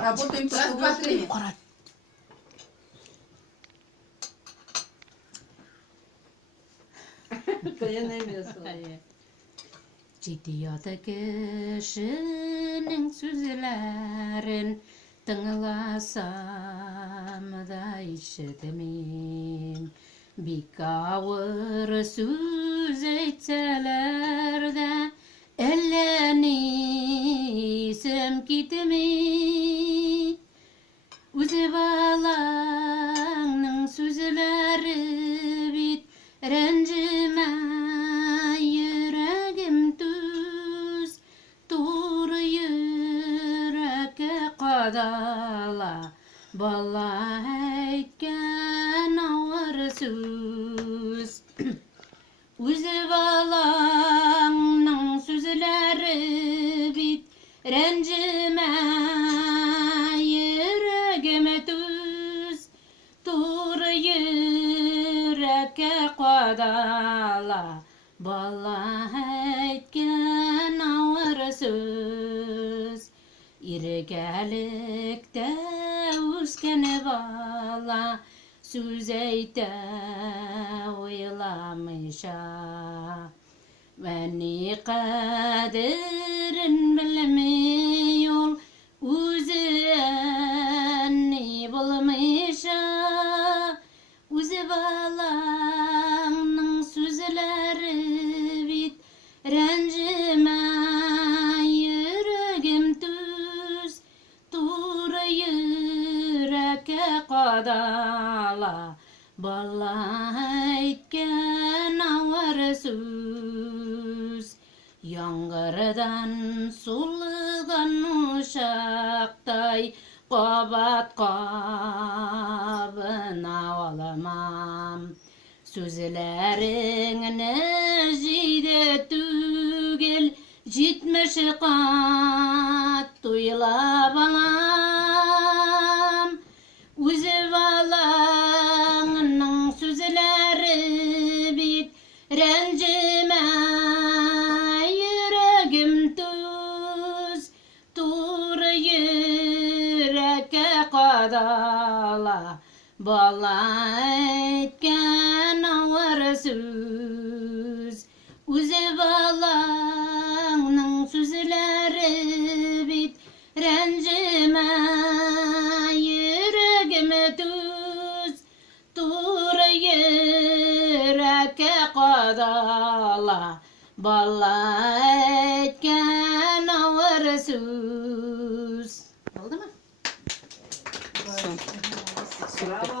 Работаем по времени. Қиын емес ол. Жетияды кішінің сөзлерін тыңласам да ишетемін. Бик ауыр сөз айтсалар да әлі несім кетемей. Өзі балаңның сөзлері бит ренжіме йөрәгем түз, туры йөрәккә кадала бала әйткән авыр сүз. Үзе балаңның сүзләре бит рәнҗемә йөрәгемә түз, туры йөрәккә кадала бала әйткән авыр сүз. Иркәлектә үскән бала сүз әйтә уйламыйча. Мәни кадерен белмей ул үзе әни булмыйча. Үзе балаңның сүзләре бит рәнҗемә йөрәгем түз, туры йөрәккә кадала бала әйткән авыр сүз. Яңгырдан сулган ушактай кабат-кабына аламам. Сүзләреңне җиде түгел, 70 кат туйлап алам. Үзе балаңның сүзләре бит рәнҗемә йөрәгем түз, туры йөрәккә кадала бала әйткән авыр сүз. Үзе балаңның сүзләре бит рәнҗемә йөрәгем түз, туры йөрәккә кадала бала әйткән авыр сүз. Булдымы? Браво!